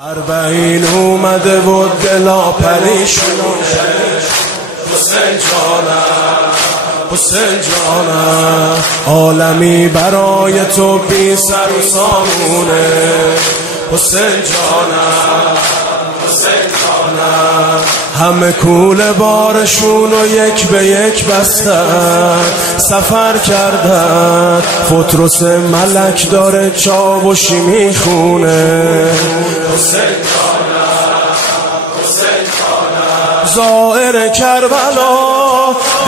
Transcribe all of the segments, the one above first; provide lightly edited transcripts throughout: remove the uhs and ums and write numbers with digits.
40 اومده و دلا پریشونه. حسین جانم، حسین جانم، عالمی برای تو بی سر و سامونه. حسین جانم، حسین جانم، همه کوله بارشون و یک به یک بستن، سفر کردن. فترس ملک داره چاوشی میخونه. حسین جانم، حسین جانم، زائر کربلا،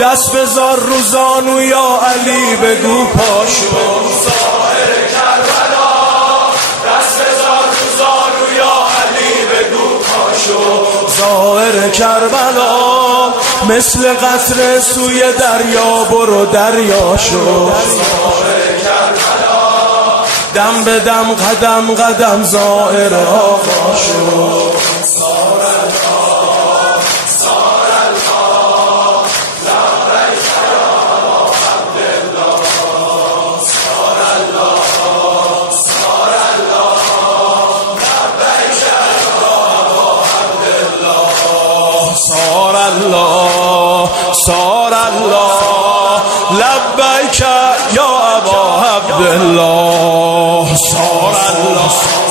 دست بذار رو زانو یا علی بگو پاشو. زائر کربلا، دست بذار رو زانو یا علی بگو پاشو. زائر کربلا، مثل قطره سوی دریا برو دریا شو. زائر کربلا، دم به دم قدم قدم زائر آقا شو. صار الله لبیک یا ابا عبدالله. صار الله.